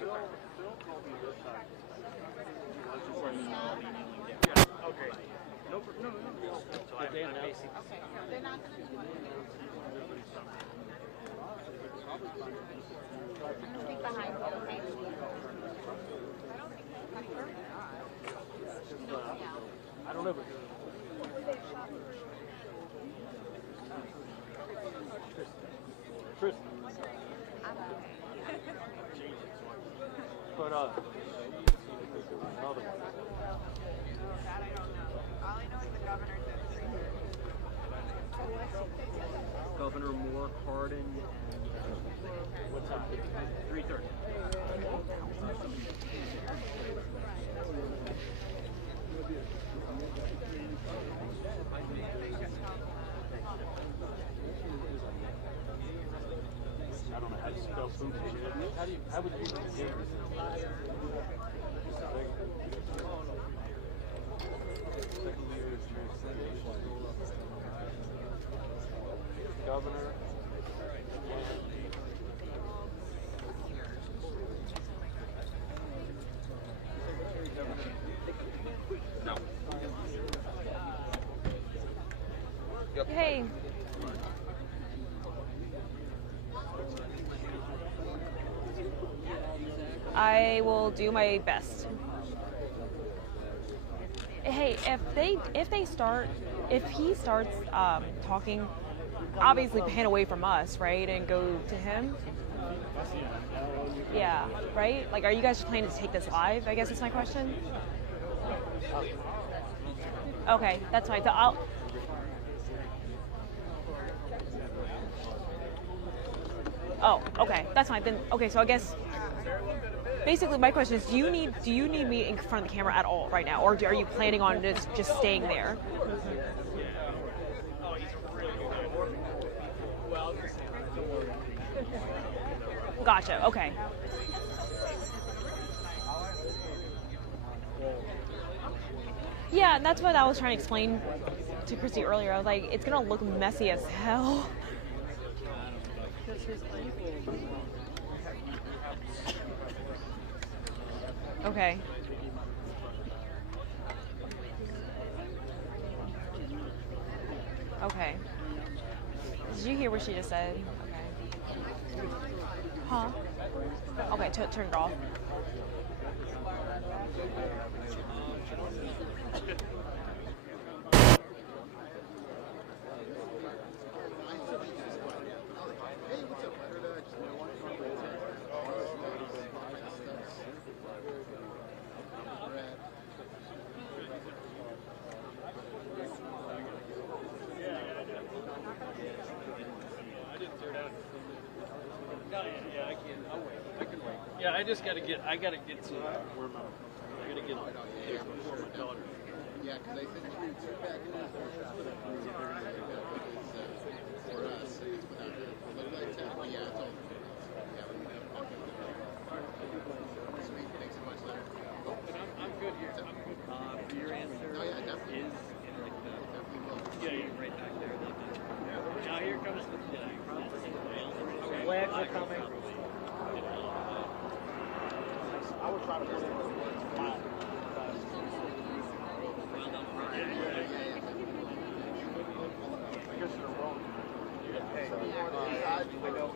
Okay. No. So I basically. Okay. They're not going to do it. I'm going to speak behind you, okay? I don't know. Chris. But another one. That I don't know. All I know is the governor said 3:30. Governor Moore, Cardin, and What time? 3:30. I don't know how to spell food. How would you begin? Governor. No. Hey. I will do my best. Hey, if he starts talking, obviously pan away from us, right, and go to him. Yeah, right. Like, are you guys planning to take this live? I guess is my question. Okay, that's fine. So I'll. Oh, okay, that's fine. Then okay, so I guess basically my question is: Do you need me in front of the camera at all right now, or are you planning on just staying there? Gotcha. Okay. Yeah, and that's what I was trying to explain to Christy earlier. I was like, it's gonna look messy as hell. Okay. Okay. Did you hear what she just said? Okay. Huh? Okay, turn it off. Yeah, I just gotta get. I gotta get to where my. I gotta get there before my daughter. Yeah, because I sent you two packages for us. It's without it. Look like that, but yeah, it's all. Sweet, thanks so much, Leonard. I'm good here. I'm good. For your answer, Oh yeah, definitely. is in like the. Definitely will. Yeah, you're right back there. Now here comes the. Flags are coming. I would try to put it in the flag. I guess you're wrong. Hey, I know.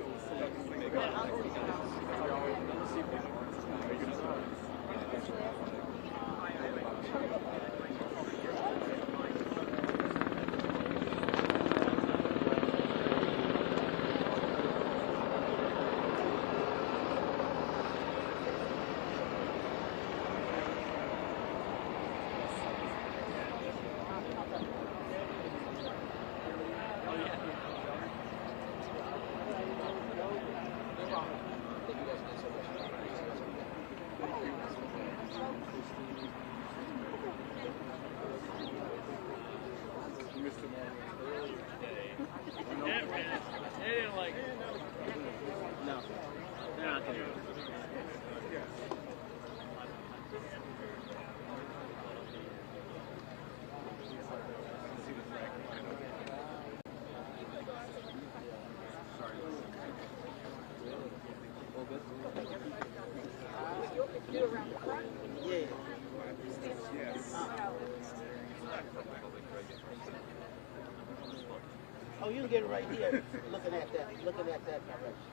get it right here. Looking at that direction.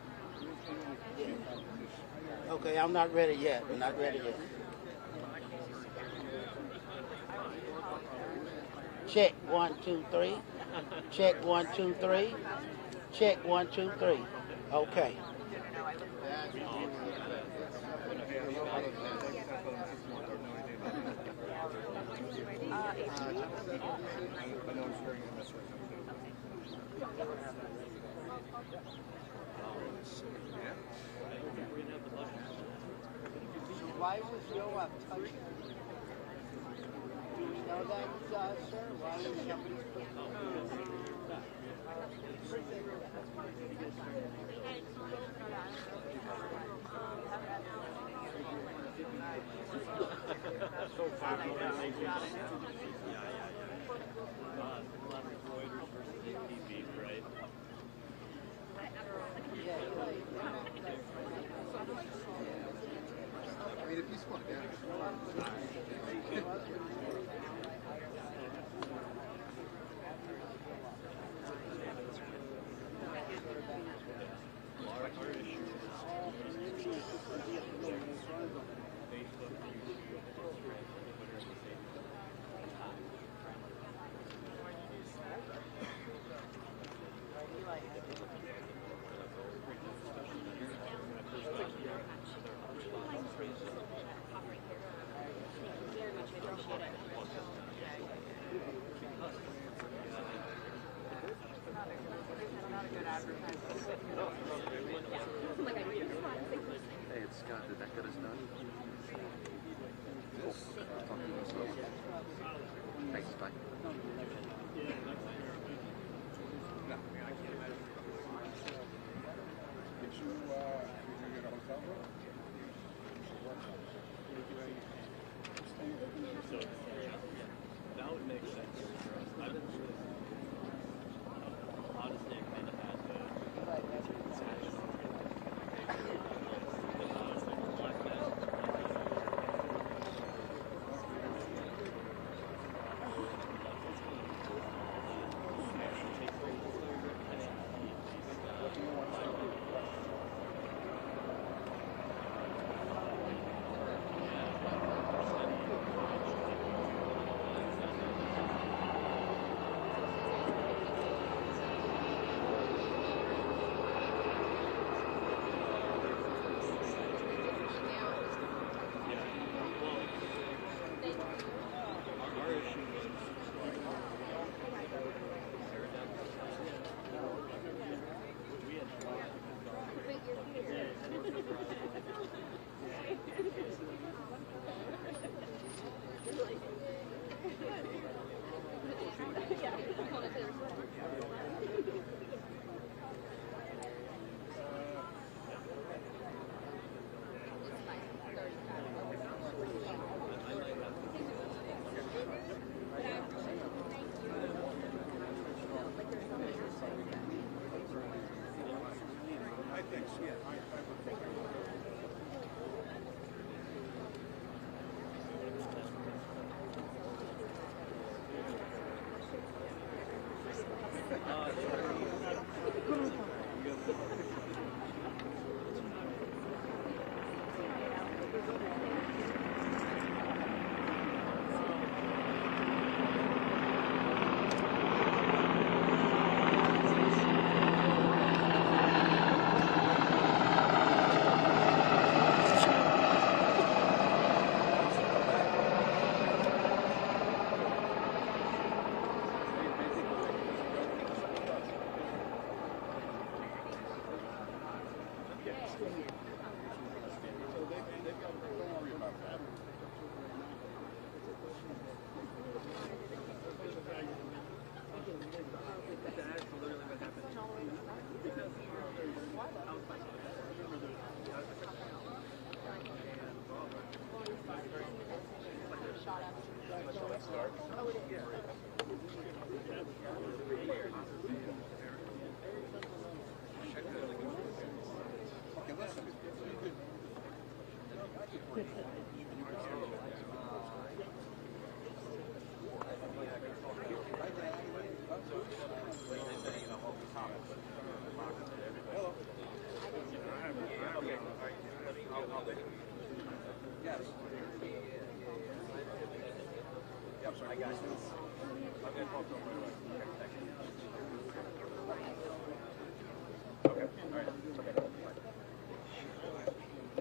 Yeah. Okay, I'm not ready yet. I'm not ready yet. Check 1, 2, 3. Check 1, 2, 3. Check 1, 2, 3. Okay. Why was Joe touching? Do we know that, sir? Why was somebody... I mean, if you spun down,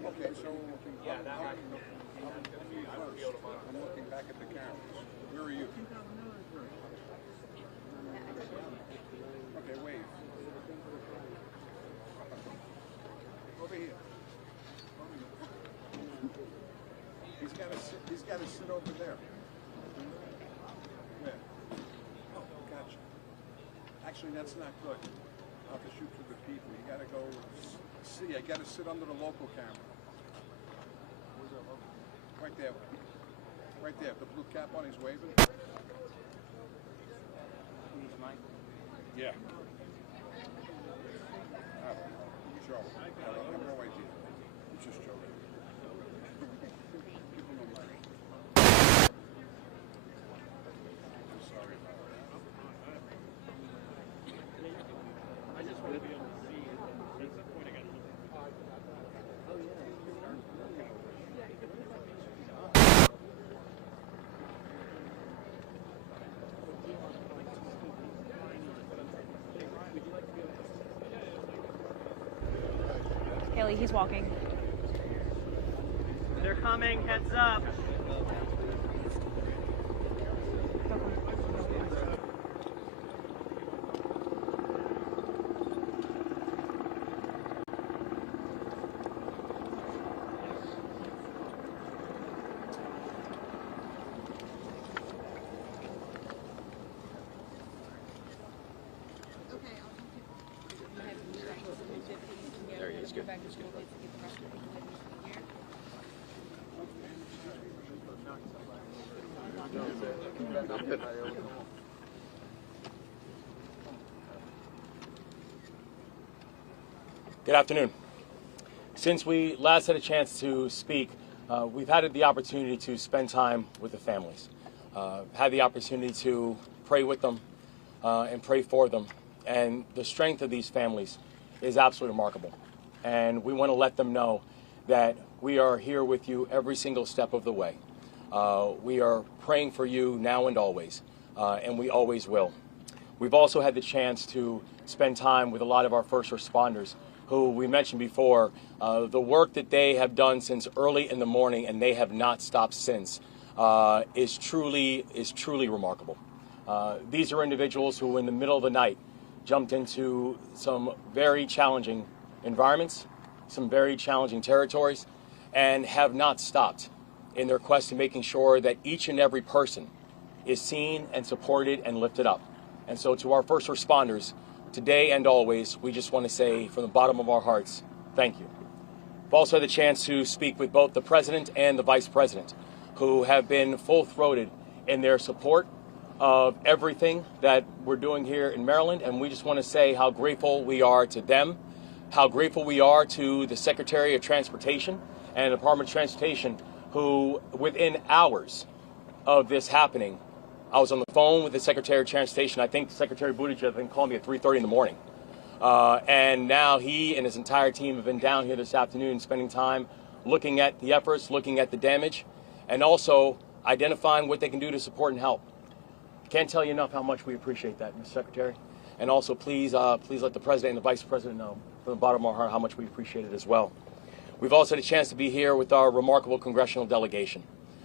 Okay, so I'm looking back at the cameras. Where are you? Okay, wait. Over here. He's got to sit over there. Where? Oh, gotcha. Actually, that's not good. I'll have to shoot for the people. You got to go see. I got to sit under the local camera. Right there. Right there. The blue cap on, he's waving. Yeah. Joe. I have no idea. It's just joking. People know money. I'm sorry about that. I just want to be able to see. That's the point I got to look at. Haley, he's walking. They're coming. Heads up. There he is. Good. Good afternoon. Since we last had a chance to speak, we've had the opportunity to spend time with the families, had the opportunity to pray with them and pray for them. And the strength of these families is absolutely remarkable. And we want to let them know that we are here with you every single step of the way. We are praying for you now and always, and we always will. We've also had the chance to spend time with a lot of our first responders who we mentioned before, the work that they have done since early in the morning, and they have not stopped since, is truly remarkable. These are individuals who in the middle of the night jumped into some very challenging environments, some very challenging territories, and have not stopped in their quest to making sure that each and every person is seen and supported and lifted up. And so to our first responders, today and always, we just want to say from the bottom of our hearts, thank you. We've also had the chance to speak with both the President and the Vice President, who have been full-throated in their support of everything that we're doing here in Maryland, and we just want to say how grateful we are to them, how grateful we are to the Secretary of Transportation and the Department of Transportation, who within hours of this happening, I was on the phone with the Secretary of Transportation. I think Secretary Buttigieg called me at 3:30 in the morning. And now he and his entire team have been down here this afternoon spending time looking at the efforts, looking at the damage, and also identifying what they can do to support and help. Can't tell you enough how much we appreciate that, Mr. Secretary. And also, please let the President and the Vice President know from the bottom of our heart how much we appreciate it as well. We've also had a chance to be here with our remarkable congressional delegation.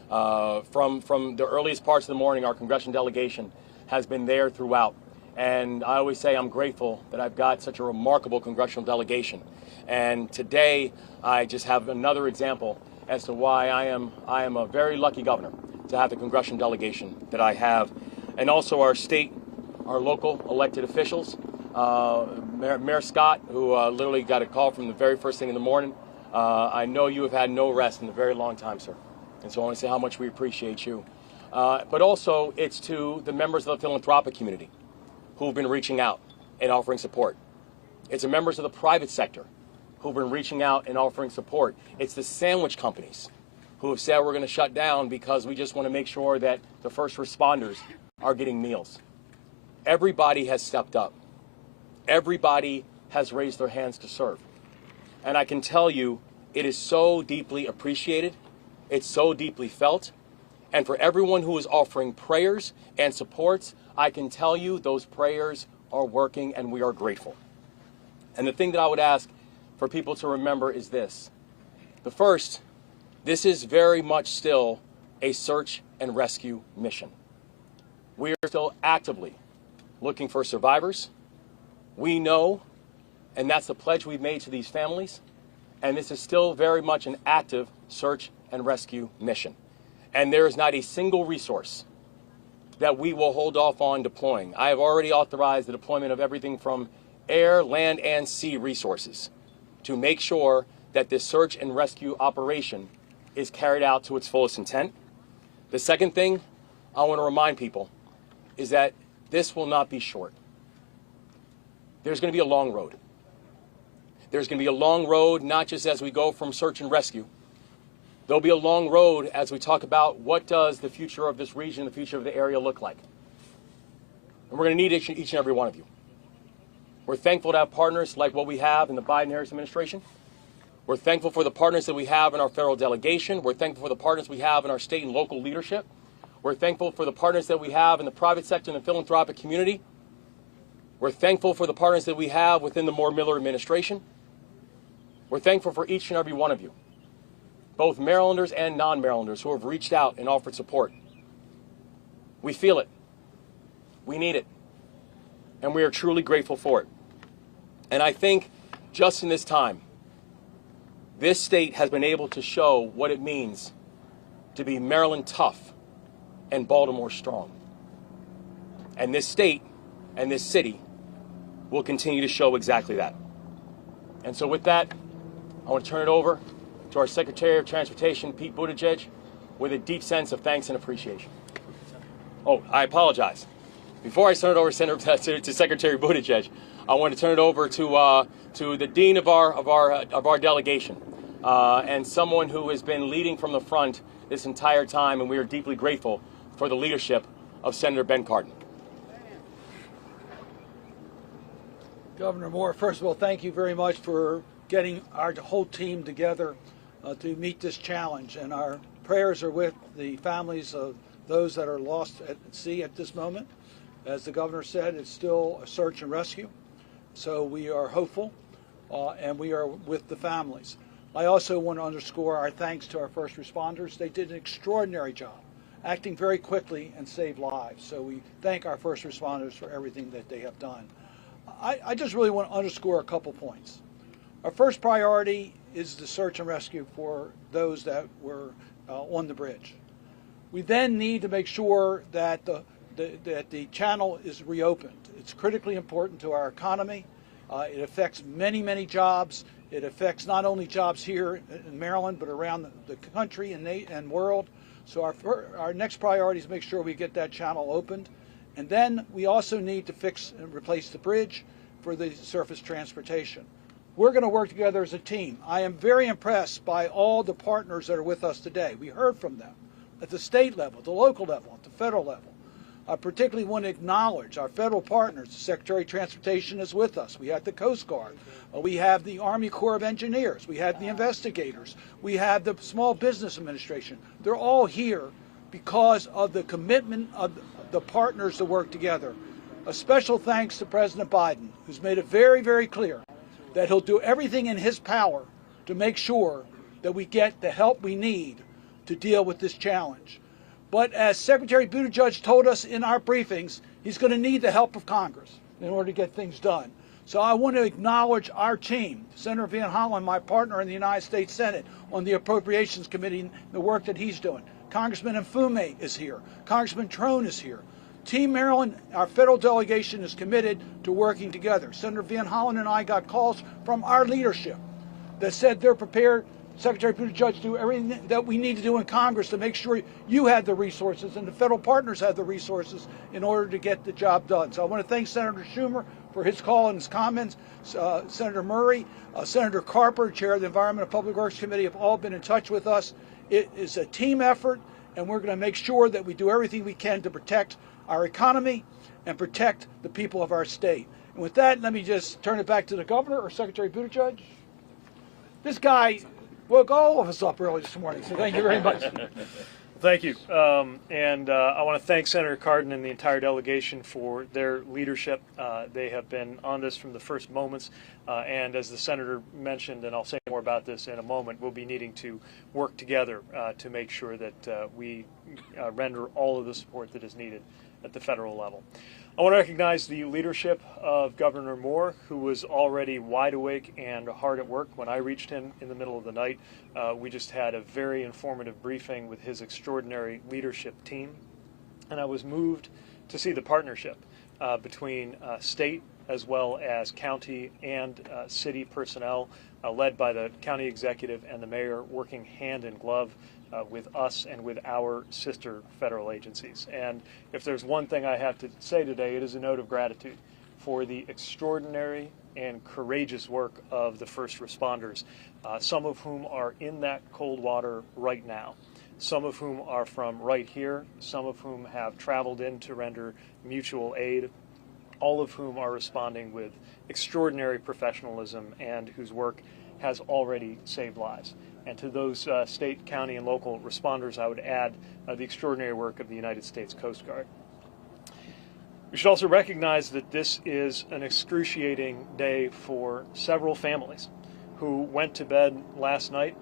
From the earliest parts of the morning, our congressional delegation has been there throughout. And I always say I'm grateful that I've got such a remarkable congressional delegation. And today, I just have another example as to why I am a very lucky governor to have the congressional delegation that I have. And also our state, our local elected officials, Mayor Scott, who literally got a call from the very first thing in the morning. I know you have had no rest in a very long time, sir. And so I want to say how much we appreciate you. But also, it's to the members of the philanthropic community who have been reaching out and offering support. It's the members of the private sector who have been reaching out and offering support. It's the sandwich companies who have said we're going to shut down because we just want to make sure that the first responders are getting meals. Everybody has stepped up. Everybody has raised their hands to serve. And I can tell you, it is so deeply appreciated. It's so deeply felt. And for everyone who is offering prayers and supports, I can tell you those prayers are working and we are grateful. And the thing that I would ask for people to remember is this. The first, this is very much still a search and rescue mission. We are still actively looking for survivors. We know, and that's the pledge we've made to these families, and this is still very much an active search and rescue mission. And there is not a single resource that we will hold off on deploying. I have already authorized the deployment of everything from air, land, and sea resources to make sure that this search and rescue operation is carried out to its fullest intent. The second thing I want to remind people is that this will not be short. There's going to be a long road. There's going to be a long road, not just as we go from search and rescue. There'll be a long road as we talk about what does the future of this region, the future of the area look like. And we're going to need each and every one of you. We're thankful to have partners like what we have in the Biden-Harris administration. We're thankful for the partners that we have in our federal delegation. We're thankful for the partners we have in our state and local leadership. We're thankful for the partners that we have in the private sector and the philanthropic community. We're thankful for the partners that we have within the Moore-Miller administration. We're thankful for each and every one of you, both Marylanders and non-Marylanders who have reached out and offered support. We feel it. We need it. And we are truly grateful for it. And I think just in this time, this state has been able to show what it means to be Maryland tough and Baltimore strong. And this state and this city will continue to show exactly that. And so with that, I want to turn it over to our Secretary of Transportation, Pete Buttigieg, with a deep sense of thanks and appreciation. Oh, I apologize. Before I turn it over to Secretary Buttigieg, I want to turn it over to the dean of our delegation, and someone who has been leading from the front this entire time, and we are deeply grateful for the leadership of Senator Ben Cardin. Governor Moore, first of all, thank you very much for getting our whole team together to meet this challenge. And our prayers are with the families of those that are lost at sea at this moment. As the governor said, it's still a search and rescue. So we are hopeful and we are with the families. I also want to underscore our thanks to our first responders. They did an extraordinary job, acting very quickly and saved lives. So we thank our first responders for everything that they have done. I just really want to underscore a couple points. Our first priority is the search and rescue for those that were on the bridge. We then need to make sure that the channel is reopened. It's critically important to our economy. It affects many, many jobs. It affects not only jobs here in Maryland, but around the country and world. So our next priority is to make sure we get that channel opened. And then we also need to fix and replace the bridge for the surface transportation. We're going to work together as a team. I am very impressed by all the partners that are with us today. We heard from them at the state level, the local level, at the federal level. I particularly want to acknowledge our federal partners. The Secretary of Transportation is with us. We have the Coast Guard. We have the Army Corps of Engineers. We have the investigators. We have the Small Business Administration. They're all here because of the commitment of the partners to work together. A special thanks to President Biden, who's made it very, very clear that he'll do everything in his power to make sure that we get the help we need to deal with this challenge. But as Secretary Buttigieg told us in our briefings, he's going to need the help of Congress in order to get things done. So I want to acknowledge our team, Senator Van Hollen, my partner in the United States Senate on the Appropriations Committee, the work that he's doing. Congressman Mfume is here. Congressman Trone is here. Team Maryland, our federal delegation is committed to working together. Senator Van Hollen and I got calls from our leadership that said they're prepared, Secretary Buttigieg, to do everything that we need to do in Congress to make sure you had the resources and the federal partners had the resources in order to get the job done. So I want to thank Senator Schumer for his call and his comments. Senator Murray, Senator Carper, Chair of the Environment and Public Works Committee, have all been in touch with us. It is a team effort, and we're going to make sure that we do everything we can to protect our economy and protect the people of our state. And with that, let me just turn it back to the governor or Secretary Buttigieg. This guy woke all of us up early this morning, so thank you very much. Thank you. And I want to thank Senator Cardin and the entire delegation for their leadership. They have been on this from the first moments. And as the Senator mentioned, and I'll say more about this in a moment, we'll be needing to work together to make sure that we render all of the support that is needed at the federal level. I want to recognize the leadership of Governor Moore, who was already wide awake and hard at work when I reached him in the middle of the night. We just had a very informative briefing with his extraordinary leadership team, and I was moved to see the partnership between state as well as county and city personnel, led by the county executive and the mayor, working hand in glove with us and with our sister federal agencies. And if there's one thing I have to say today, it is a note of gratitude for the extraordinary and courageous work of the first responders, some of whom are in that cold water right now, some of whom are from right here, some of whom have traveled in to render mutual aid, all of whom are responding with extraordinary professionalism and whose work has already saved lives. And to those state, county, and local responders, I would add the extraordinary work of the United States Coast Guard. We should also recognize that this is an excruciating day for several families who went to bed last night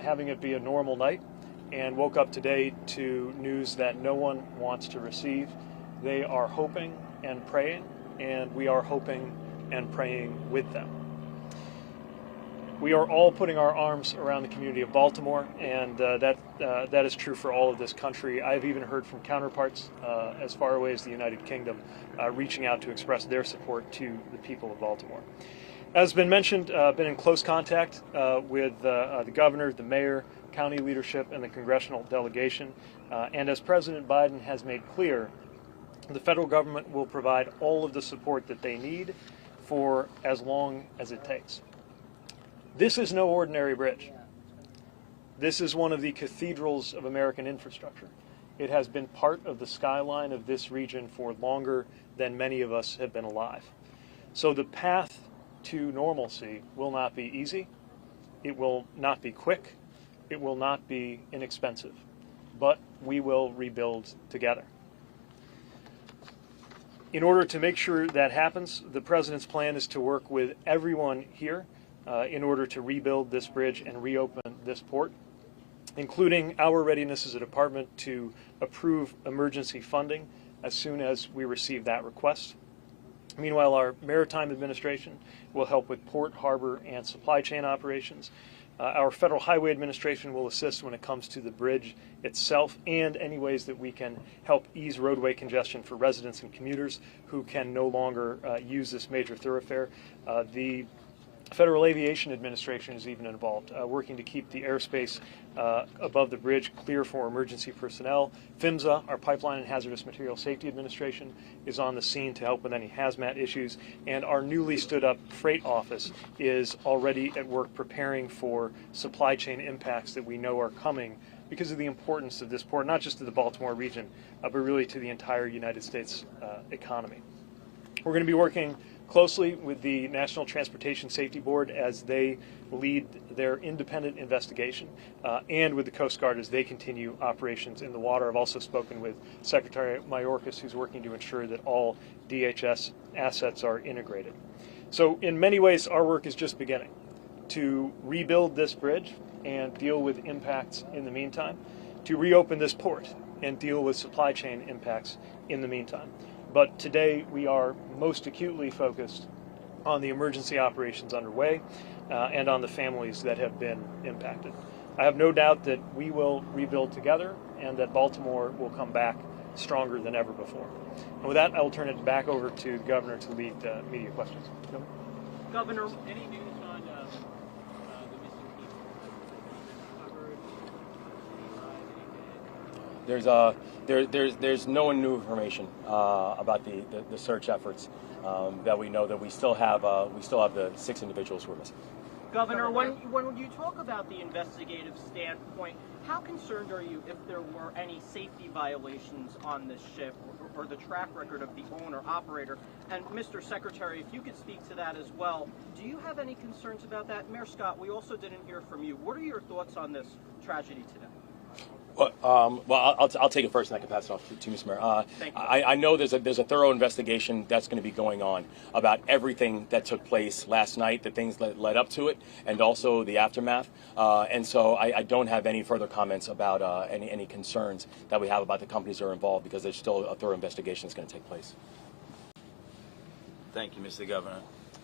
having it be a normal night and woke up today to news that no one wants to receive. They are hoping and praying, and we are hoping and praying with them. We are all putting our arms around the community of Baltimore, and that is true for all of this country. I've even heard from counterparts as far away as the United Kingdom reaching out to express their support to the people of Baltimore. As been mentioned, been in close contact with the governor, the mayor, county leadership, and the congressional delegation. And as President Biden has made clear, the federal government will provide all of the support that they need for as long as it takes. This is no ordinary bridge. This is one of the cathedrals of American infrastructure. It has been part of the skyline of this region for longer than many of us have been alive. So the path to normalcy will not be easy. It will not be quick. It will not be inexpensive. But we will rebuild together. In order to make sure that happens, the President's plan is to work with everyone here in order to rebuild this bridge and reopen this port, including our readiness as a department to approve emergency funding as soon as we receive that request. Meanwhile, our Maritime Administration will help with port, harbor, and supply chain operations. Our Federal Highway Administration will assist when it comes to the bridge itself and any ways that we can help ease roadway congestion for residents and commuters who can no longer use this major thoroughfare. The Federal Aviation Administration is even involved, working to keep the airspace above the bridge clear for emergency personnel. PHMSA, our Pipeline and Hazardous Materials Safety Administration, is on the scene to help with any hazmat issues. And our newly stood up freight office is already at work preparing for supply chain impacts that we know are coming because of the importance of this port, not just to the Baltimore region, but really to the entire United States economy. We're going to be working closely with the National Transportation Safety Board as they lead their independent investigation and with the Coast Guard as they continue operations in the water. I've also spoken with Secretary Mayorkas, who's working to ensure that all DHS assets are integrated. So in many ways, our work is just beginning to rebuild this bridge and deal with impacts in the meantime, to reopen this port and deal with supply chain impacts in the meantime. But today we are most acutely focused on the emergency operations underway and on the families that have been impacted. I have no doubt that we will rebuild together and that Baltimore will come back stronger than ever before. And with that, I will turn it back over to the Governor to lead media questions. Governor, any news on the missing people? There's no new information about the search efforts that we know that we still have the 6 individuals who are missing. Governor, when you talk about the investigative standpoint, how concerned are you if there were any safety violations on this ship or the track record of the owner operator? And Mr. Secretary, if you could speak to that as well, do you have any concerns about that? Mayor Scott, we also didn't hear from you. What are your thoughts on this tragedy today? Well, I'll take it first, and I can pass it off to Ms. Mayor. Thank you. I know there's a thorough investigation that's going to be going on about everything that took place last night, the things that led up to it, and also the aftermath. And so I don't have any further comments about any concerns that we have about the companies that are involved, because there's still a thorough investigation that's going to take place. Thank you, Mr. Governor.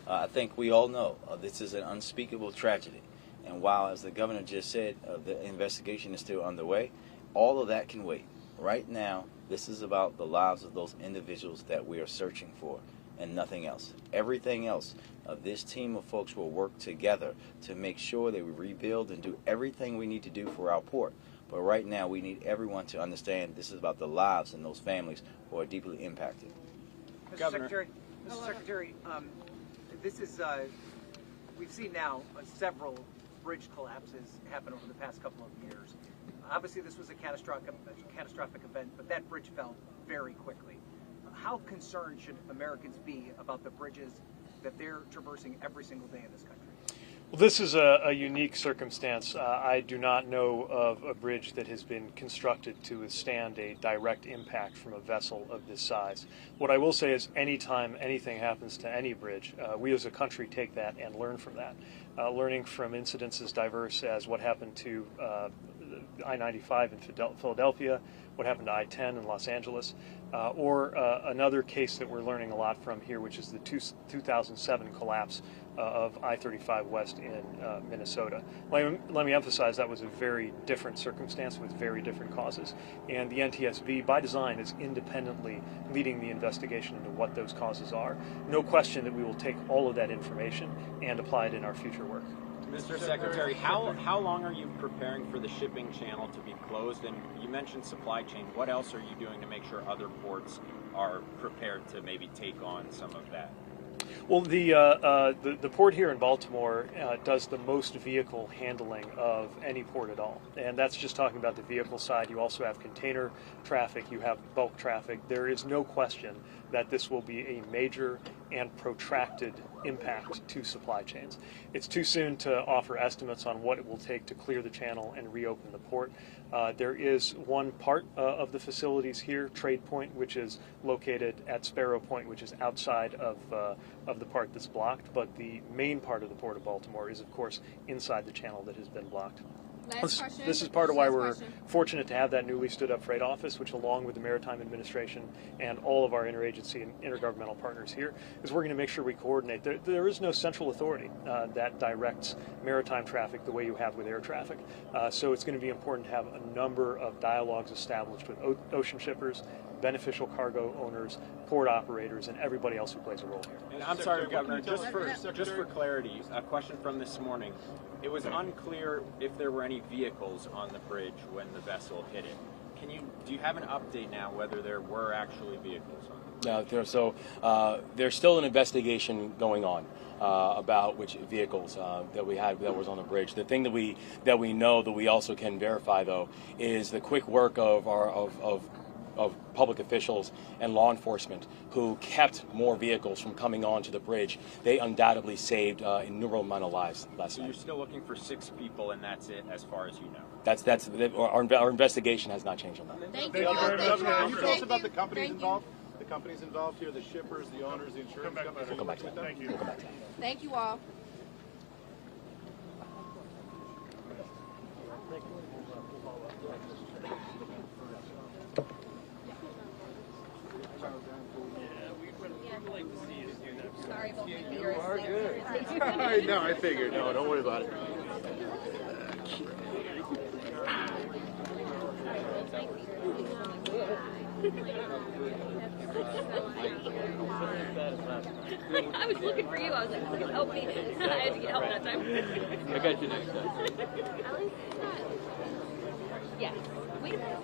I think we all know this is an unspeakable tragedy. And while, as the governor just said, the investigation is still underway, all of that can wait. Right now, this is about the lives of those individuals that we are searching for and nothing else. Everything else, this team of folks will work together to make sure that we rebuild and do everything we need to do for our port. But right now, we need everyone to understand this is about the lives and those families who are deeply impacted. Mr. Secretary, this is, we've seen now several bridge collapses happen over the past couple of years. Obviously, this was a catastrophic event, but that bridge fell very quickly. How concerned should Americans be about the bridges that they're traversing every single day in this country? Well, this is a unique circumstance. I do not know of a bridge that has been constructed to withstand a direct impact from a vessel of this size. What I will say is anytime anything happens to any bridge, we as a country take that and learn from that. Learning from incidents as diverse as what happened to I-95 in Philadelphia, what happened to I-10 in Los Angeles, or another case that we're learning a lot from here, which is the 2007 collapse of I-35 West in Minnesota. Let me emphasize that was a very different circumstance with very different causes, and the NTSB by design is independently leading the investigation into what those causes are. No question that we will take all of that information and apply it in our future work. Mr. Secretary, how long are you preparing for the shipping channel to be closed? And you mentioned supply chain. What else are you doing to make sure other ports are prepared to maybe take on some of that? Well, the port here in Baltimore does the most vehicle handling of any port at all. And that's just talking about the vehicle side. You also have container traffic, you have bulk traffic. There is no question that this will be a major and protracted impact to supply chains. It's too soon to offer estimates on what it will take to clear the channel and reopen the port. There is one part of the facilities here, Trade Point, which is located at Sparrow Point, which is outside of the part that's blocked. But the main part of the Port of Baltimore is, of course, inside the channel that has been blocked. This is part of why we're fortunate to have that newly stood up freight office, which along with the Maritime Administration and all of our interagency and intergovernmental partners here, is we're going to make sure we coordinate. There is no central authority that directs maritime traffic the way you have with air traffic. So it's going to be important to have a number of dialogues established with ocean shippers, beneficial cargo owners, port operators, and everybody else who plays a role here. And I'm sorry, Governor, just for clarity, a question from this morning. It was unclear if there were any vehicles on the bridge when the vessel hit it. Do you have an update now whether there were actually vehicles on the bridge? There's still an investigation going on about which vehicles that we had that was on the bridge. The thing that we know that we also can verify, though, is the quick work of public officials and law enforcement who kept more vehicles from coming onto the bridge. They undoubtedly saved innumerable amount of lives last night. You're still looking for 6 people, and that's it, as far as you know. Our investigation has not changed on that. Thank you very much. Can you tell us about the companies involved? The companies involved here, the shippers, the owners, the insurance companies. We'll come back to that. Thank you. We'll come back to that. Thank you all. Sorry about my No, I figured. No, don't worry about it. I was looking for you. I was like, please help me. I had to get help that time. I got you next time. Yeah. Wait a minute.